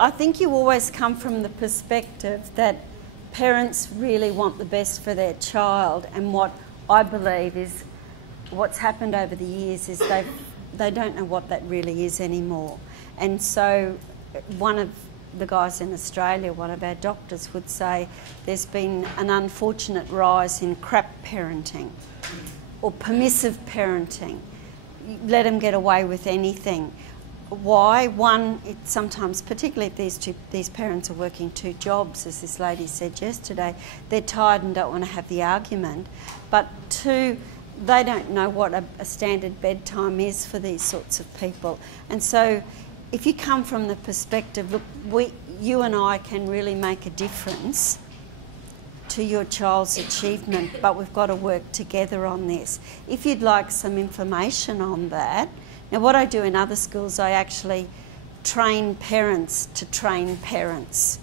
I think you always come from the perspective that parents really want the best for their child, and what I believe is what's happened over the years is they don't know what that really is anymore. And so one of the guys in Australia, one of our doctors, would say there's been an unfortunate rise in crap parenting or permissive parenting. Let them get away with anything. Why? One, it's sometimes, particularly if these parents are working 2 jobs, as this lady said yesterday, they're tired and don't want to have the argument. But 2, they don't know what a standard bedtime is for these sorts of people. And so if you come from the perspective, look, you and I can really make a difference to your child's achievement, but we've got to work together on this. If you'd like some information on that, now what I do in other schools, I actually train parents to train parents.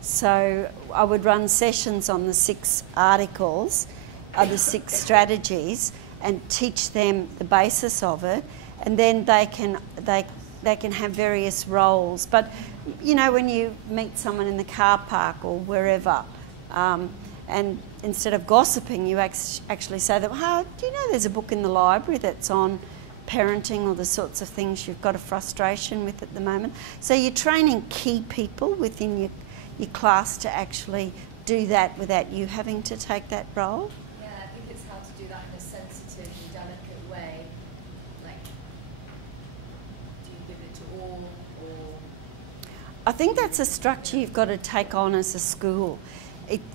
So I would run sessions on the 6 articles, the 6 strategies, and teach them the basis of it, and then they can have various roles. But you know, when you meet someone in the car park or wherever, and instead of gossiping, you actually say that, oh, do you know there's a book in the library that's on parenting or the sorts of things you've got a frustration with at the moment? So you're training key people within your class to actually do that without you having to take that role. Yeah, I think it's hard to do that in a sensitive and delicate way. Like, do you give it to all, or? I think that's a structure you've got to take on as a school.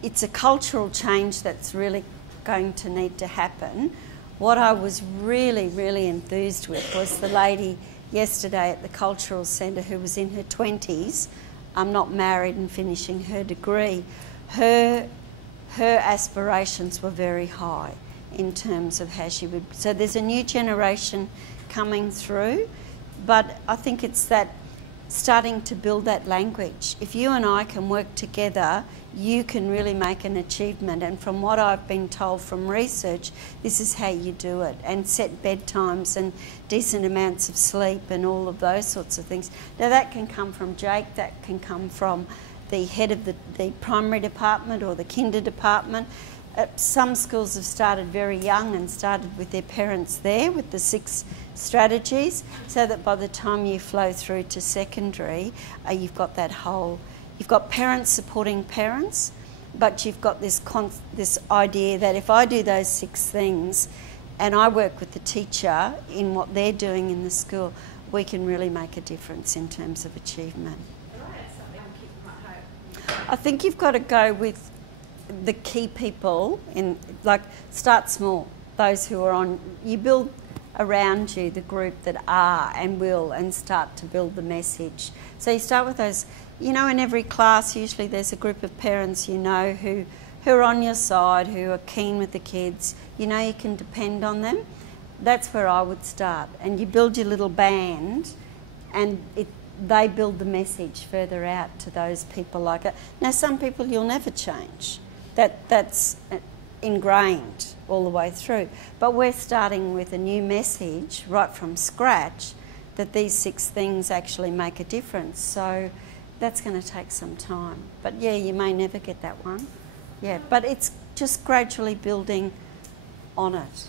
It's a cultural change that's really going to need to happen. What I was really, really enthused with was the lady yesterday at the Cultural Centre who was in her 20s, not married and finishing her degree. Her aspirations were very high in terms of how she would... So there's a new generation coming through, but I think it's that starting to build that language. If you and I can work together, you can really make an achievement. And from what I've been told from research, this is how you do it. And set bedtimes and decent amounts of sleep and all of those sorts of things. Now that can come from Jake, that can come from the head of the primary department or the kinder department. Some schools have started very young and started with their parents there with the 6 strategies, so that by the time you flow through to secondary, you've got that whole... You've got parents supporting parents, but you've got this idea that if I do those 6 things and I work with the teacher in what they're doing in the school, we can really make a difference in terms of achievement. Can I add something? I'm keeping my hope. I think you've got to go with the key people, like start small, those who are on... You build around you the group that are and will, and start to build the message. So you start with those... You know, in every class, usually there's a group of parents you know who are on your side, who are keen with the kids. You know you can depend on them. That's where I would start. And you build your little band, and they build the message further out to those people like that. Now, some people you'll never change. That's ingrained all the way through. But we're starting with a new message right from scratch that these 6 things actually make a difference. So that's going to take some time. But yeah, you may never get that one. Yeah, but it's just gradually building on it.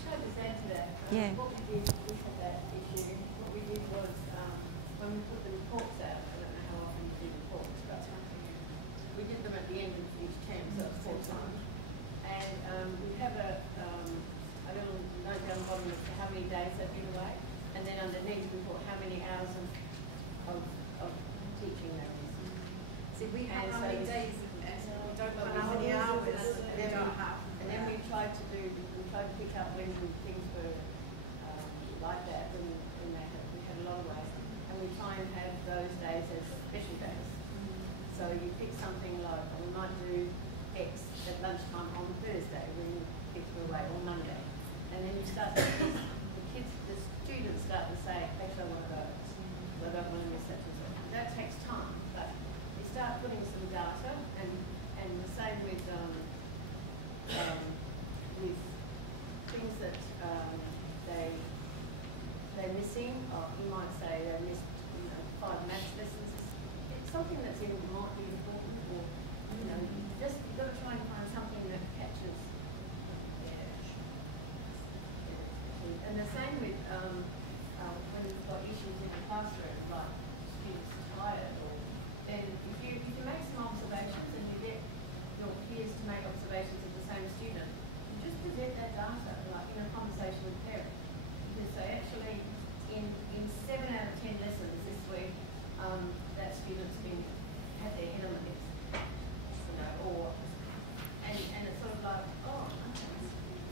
Yeah. What we did with that issue, what we did was when we put the reports out, I don't know how often you do reports, but we did them at the end of each term, so it's 4 times. And we have a little note down the bottom of how many days they've been away, and then underneath we put how many hours of teaching there is. See, we have how many days, and we don't know how many hours, and then we tried to pick up when things were like that, when we had a long way, and we try and have those days as special days. So you pick something like, we might do X at lunchtime on Thursday when kids were away, or Monday, and then you start to, the students start to say, actually I want to go, so I don't want to miss that. That takes time, but you start putting some data, and the same with things that they're missing, or you might say they missed 5 maths lessons. It's something think might be important, or you know, just you've got to try and find something that catches their attention. And the same with when you've got issues in the classroom, like students tired, or then if you make some observations and you get your peers to make observations of the same student, you just present that data like in a conversation with parents. Because so actually in 7 out of 10 lessons this week, that student's been had their head on the desk, you know, or and it's sort of like, oh, okay.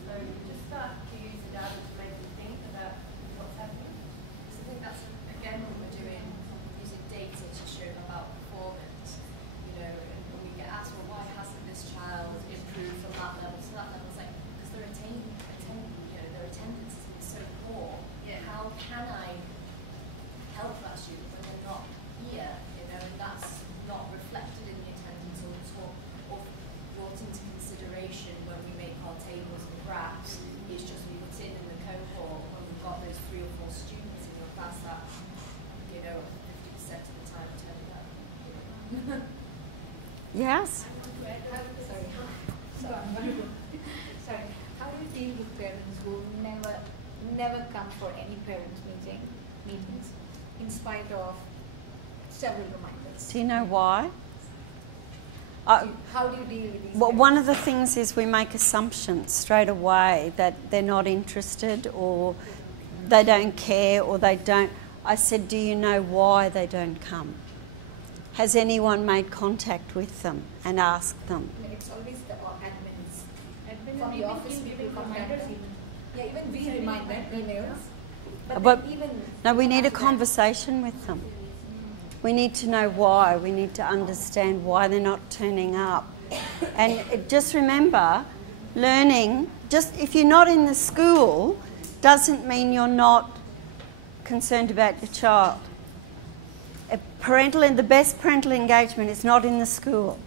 So you just start to use the data to make you think about what's happening. So I think that's again what we're doing, using data to show about performance. You know, and when we get asked, well, why hasn't this child improved from that level to that level? It's like because their their attendance has been so poor. Yeah. How can I help that student when they're not here? You know, and that's not reflected in the attendance or brought into consideration when we make our tables and graphs. It's just we put in the cohort when we've got those 3 or 4 students in your class that, you know, 50% of the time turning up. Yes? Sorry. How do you deal with parents who never come for any parents meetings in spite of several reminders? Do you know why? How do you deal with these? Well, parents? one of the things is we make assumptions straight away that they're not interested or they don't care or they don't. I said, do you know why they don't come? Has anyone made contact with them and asked them? I mean, it's always the admins. Admin From and the office people contact us. Yeah, even we remind them emails. But then even no, we need a conversation with them. We need to know why. We need to understand why they're not turning up. And just remember, learning, just if you're not in the school, doesn't mean you're not concerned about your child. The best parental engagement is not in the school.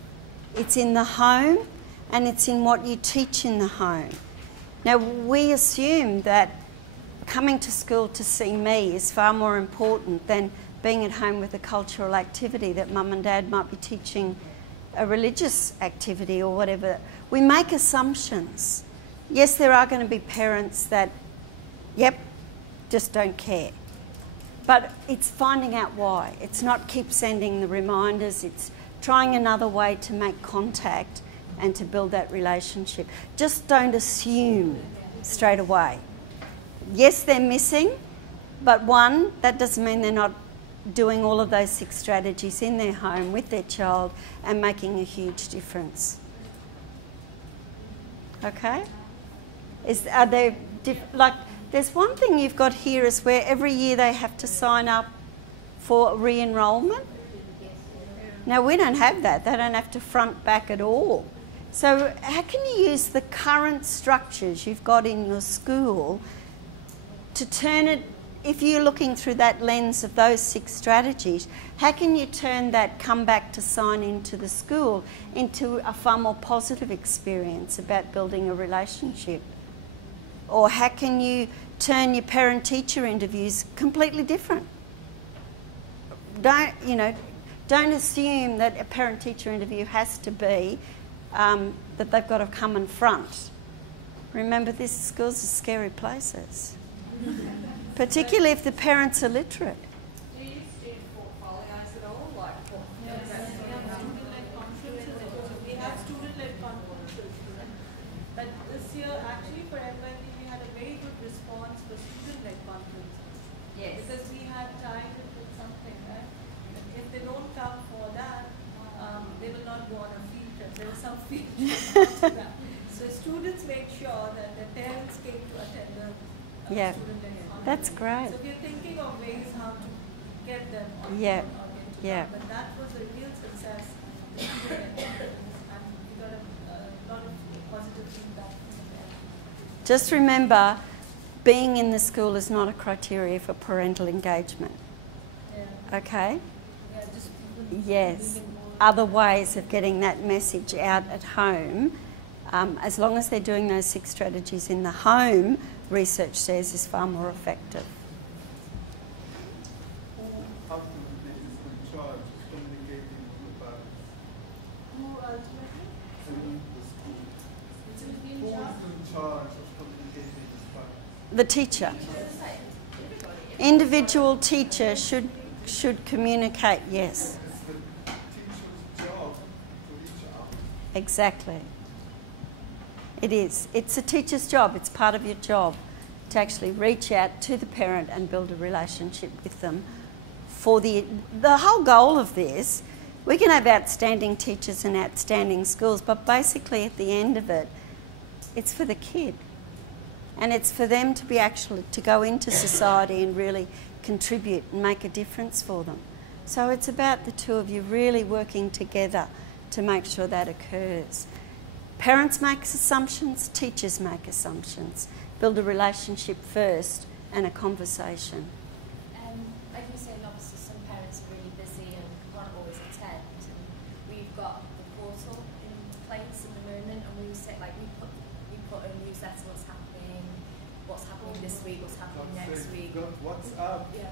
It's in the home and it's in what you teach in the home. Now, we assume that coming to school to see me is far more important than being at home with a cultural activity that mum and dad might be teaching a religious activity or whatever. We make assumptions. Yes, there are going to be parents that, just don't care. But it's finding out why. It's not keep sending the reminders. It's trying another way to make contact and to build that relationship. Just don't assume straight away. Yes, they're missing, but that doesn't mean they're not doing all of those 6 strategies in their home with their child and making a huge difference. Okay? There's one thing you've got here is where every year they have to sign up for re-enrollment. Now, we don't have that. They don't have to front back at all. So how can you use the current structures you've got in your school to turn it, if you're looking through that lens of those 6 strategies, how can you turn that come back to sign into the school into a far more positive experience about building a relationship? Or how can you turn your parent-teacher interviews completely different? Don't assume that a parent-teacher interview has to be that they've got to come in front. Remember, schools are scary places, particularly if the parents are literate. Do you do portfolios at all? We have student-led conferences. But this year, actually, for FYP, we had a very good response for student-led conferences. Yes. Because we had tied it with something, right? If they don't come for that, they will not go on a field trip. There is some field trip to that. So students make sure that their parents came to attend the student-led conference. That's great. So we're thinking of ways how to get them on board or get to come. But that was a real success. The student-led conference, and we got a lot of positive feedback from them. Just remember, being in the school is not a criteria for parental engagement. Yeah. Okay? Yeah, just Yes. Other ways of getting that message out at home, as long as they're doing those 6 strategies in the home, research says is far more effective. Who ultimately is in charge of communicating with the in the school. Who is in charge of communicating this part? The teacher. Individual teacher should communicate, yes. It's the teacher's job to reach out. Exactly. It is. It's a teacher's job. It's part of your job to actually reach out to the parent and build a relationship with them. For the whole goal of this, we can have outstanding teachers and outstanding schools, but basically at the end of it, it's for the kid. And it's for them to be actually, to go into society and really contribute and make a difference for them. So it's about the two of you really working together to make sure that occurs. Parents make assumptions, teachers make assumptions. Build a relationship first and a conversation. Like you say, obviously some parents are really busy and can't always attend. And we've got the portal in place at the moment, and we say, like, we put a newsletter, what's happening this week, what's happening next week. Got WhatsApp. Yeah.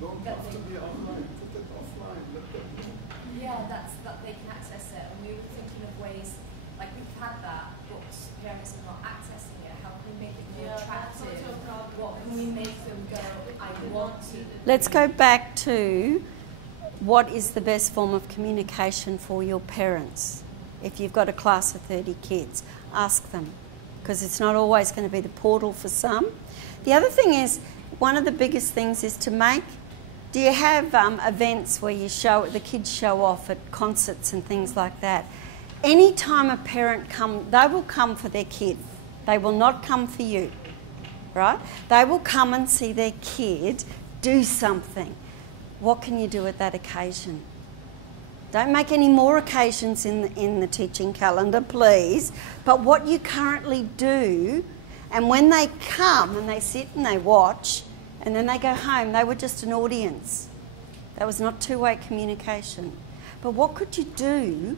Don't have to be online. Put it offline. Let them know. Yeah, that they can access it. And we were thinking of ways, like we've had that, but parents are not accessing it. How can we make it more attractive? What can we make them go, I want to? Let's go back to what is the best form of communication for your parents. If you've got a class of 30 kids, ask them, because it's not always going to be the portal for some. The other thing is, one of the biggest things is to make, do you have events where you the kids show off at concerts and things like that? Anytime a parent they will come for their kid. They will not come for you, right? They will come and see their kid do something. What can you do at that occasion? Don't make any more occasions in the teaching calendar, please. But what you currently do, and when they come and they sit and they watch, and then they go home, they were just an audience. That was not two-way communication. But what could you do?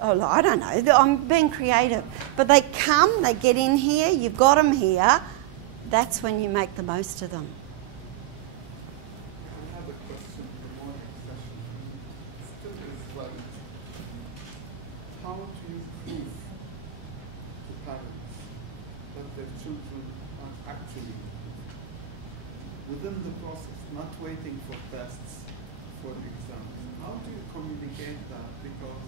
Oh, I don't know. I'm being creative. But they come, they get in here, you've got them here. That's when you make the most of them. I have a question for the morning session. Still is valid. How do you prove to parents that their children are actually within the process, not waiting for tests, for exams? How do you communicate that? Because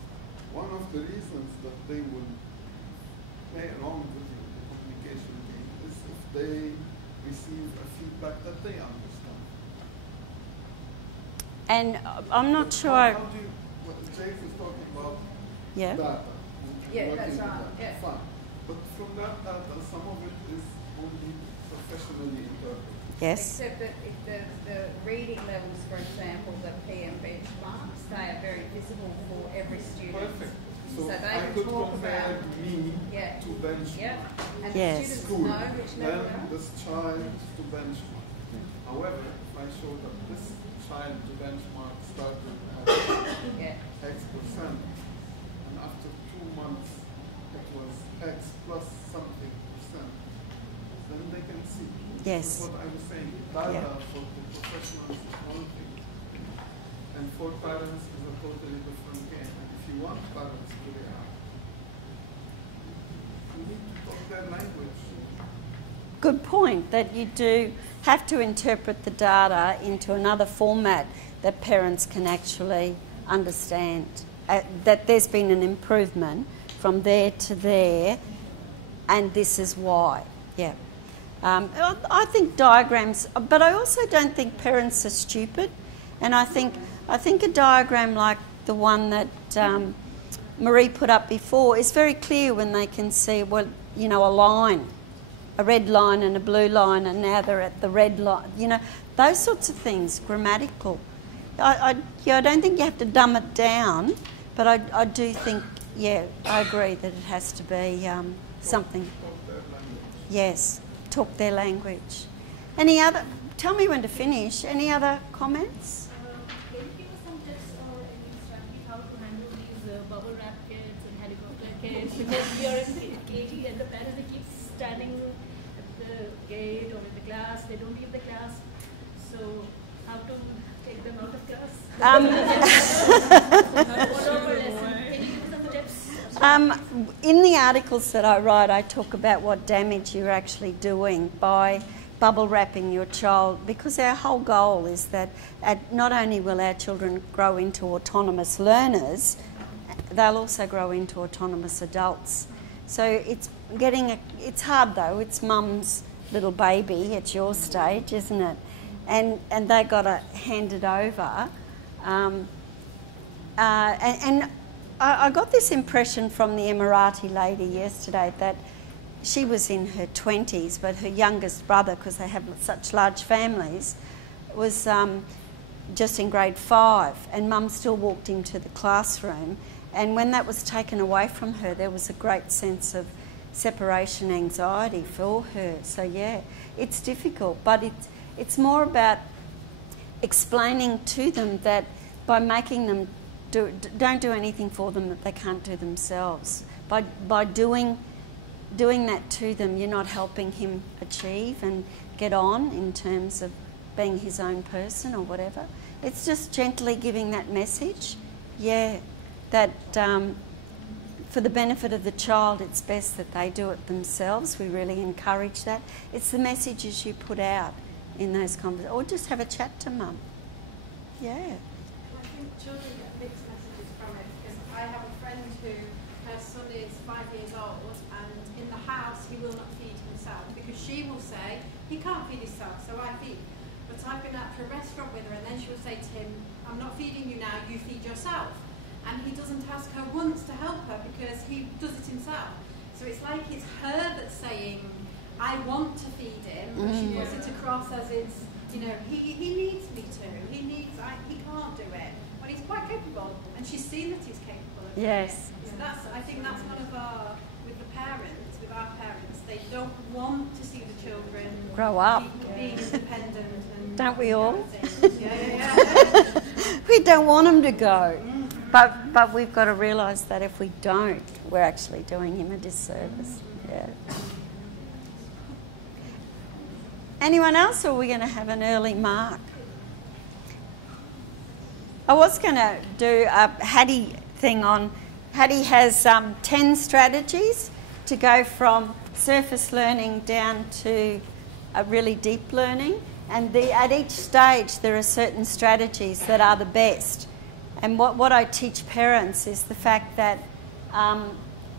one of the reasons that they will play around with you, the communication game, is if they receive a feedback that they understand. And I'm not sure. How do you, what Jake is talking about Yeah. data. Yeah, working that's with right, that, yeah. fine. But from that data, some of it is only professionally interpreted. Yes. Except that if the reading levels, for example, the PM benchmarks, they are very visible for every student. Perfect. So they I can could talk compare about, me yeah, to benchmark. yeah, and Yes. the students School, know which level then they're at. this child to benchmark. However, if I show that this child to benchmark started at Yeah. X%, and after 2 months it was X plus something percent, then they can see. Yes. That's what I was saying. Data Yeah. for the professionals is one thing, and for parents is a totally different game. And if you want parents to react, you need to talk their language. Good point, that you do have to interpret the data into another format that parents can actually understand, that there's been an improvement from there to there, and this is why. Yeah. I think diagrams, but I also don't think parents are stupid, and I think a diagram like the one that Marie put up before is very clear when they can see, well, you know, a line, a red line and a blue line, and now they're at the red line. You know, those sorts of things, grammatical. I don't think you have to dumb it down, but I do think, yeah, I agree that it has to be something. Talk their language. Yes, talk their language. Tell me when to finish. Any other comments? Can you give us some tips or any strategy how to handle these bubble wrap kids and helicopter kids? Because we are in KG and the parents, they keep standing at the gate or in the class. They don't leave the class. So how to take them out of class? One hour lesson. Can you give us some tips? In the articles that I write, I talk about what damage you're actually doing by bubble wrapping your child, because our whole goal is that not only will our children grow into autonomous learners, they'll also grow into autonomous adults. So it's hard though. It's mum's little baby at your stage, isn't it? And they got to hand it over. I got this impression from the Emirati lady yesterday that she was in her 20s, but her youngest brother, because they have such large families, was just in grade 5, and mum still walked into the classroom. And when that was taken away from her, there was a great sense of separation anxiety for her. So yeah, it's difficult, but it's more about explaining to them that by making them don't do anything for them that they can't do themselves. By doing that to them, you're not helping him achieve and get on in terms of being his own person or whatever. It's just gently giving that message, that for the benefit of the child, it's best that they do it themselves. We really encourage that. It's the messages you put out in those conversations, or just have a chat to mum. Yeah. I think children get mixed messages from it, because I have a friend who, her son is 5 years old, and in the house he will not feed himself, because she will say, he can't feed himself, so I feed. But I've been out to a restaurant with her, and then she will say to him, I'm not feeding you now, you feed yourself. And he doesn't ask her once to help her, because he does it himself. So it's like it's her that's saying, I want to feed him, but she puts it across as it's, you know, he needs me to. He can't do it. But he's quite capable, and she's seen that he's capable of Yes. it. So I think that's one of our, with our parents, they don't want to see the children grow up, being independent. And don't we all? Yeah. We don't want them to go. But we've got to realise that if we don't, we're actually doing him a disservice. Yeah. Anyone else, or are we going to have an early mark? I was going to do a Hattie thing on... Hattie has 10 strategies to go from surface learning down to a really deep learning. And at each stage, there are certain strategies that are the best. And what I teach parents is the fact that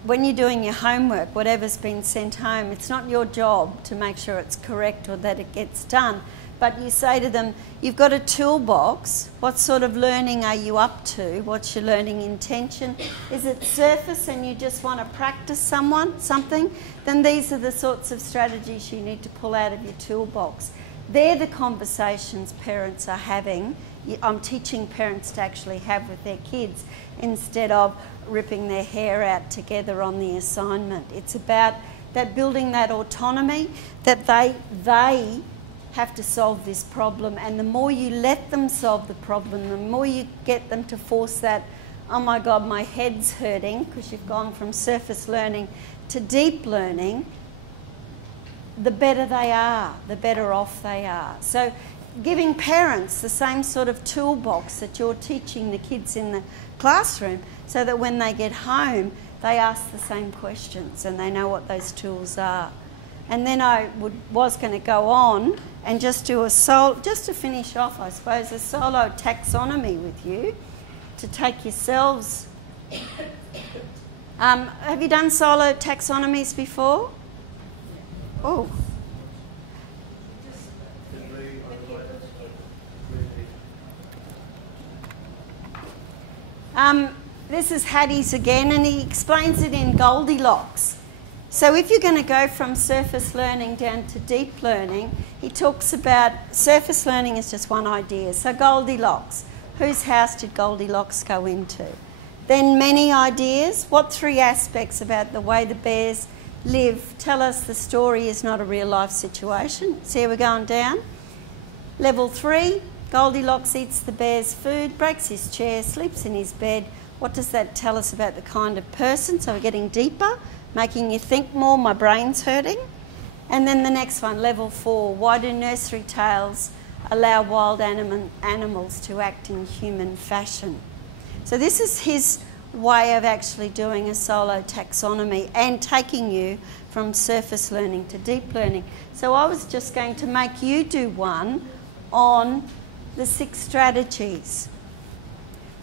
when you're doing your homework, whatever's been sent home, it's not your job to make sure it's correct or that it gets done. But you say to them, you've got a toolbox. What sort of learning are you up to? What's your learning intention? Is it surface and you just want to practice something? Then these are the sorts of strategies you need to pull out of your toolbox. They're the conversations parents are having. I'm teaching parents to actually have with their kids instead of ripping their hair out together on the assignment. It's about that building that autonomy, that they have to solve this problem, and the more you let them solve the problem, the more you get them to force that, oh my God, my head's hurting, because you've gone from surface learning to deep learning, the better they are, the better off they are. So giving parents the same sort of toolbox that you're teaching the kids in the classroom, so that when they get home, they ask the same questions and they know what those tools are. And then I was going to go on and just do just to finish off, I suppose, a solo taxonomy with you to take yourselves. Have you done solo taxonomies before? Oh. This is Hattie's again, and he explains it in Goldilocks. So if you're going to go from surface learning down to deep learning, he talks about surface learning is just one idea. So Goldilocks, whose house did Goldilocks go into? Then many ideas. What 3 aspects about the way the bears live tell us the story is not a real life situation? See how we're going down? Level 3, Goldilocks eats the bear's food, breaks his chair, sleeps in his bed. What does that tell us about the kind of person? So we're getting deeper, making you think more, my brain's hurting. And then the next one, level 4, why do nursery tales allow wild animals to act in human fashion? So this is his way of actually doing a solo taxonomy and taking you from surface learning to deep learning. So I was just going to make you do one on the 6 strategies.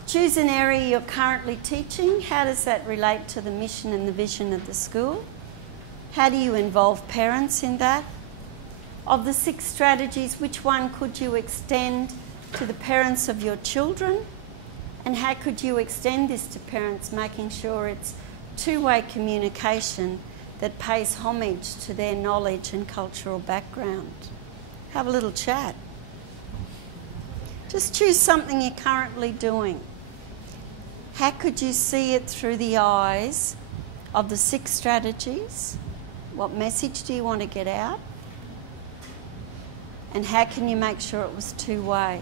Choose an area you're currently teaching. How does that relate to the mission and the vision of the school? How do you involve parents in that? Of the 6 strategies, which one could you extend to the parents of your children? And how could you extend this to parents, making sure it's two-way communication that pays homage to their knowledge and cultural background? Have a little chat. Just choose something you're currently doing. How could you see it through the eyes of the 6 strategies? What message do you want to get out? And how can you make sure it was two-way?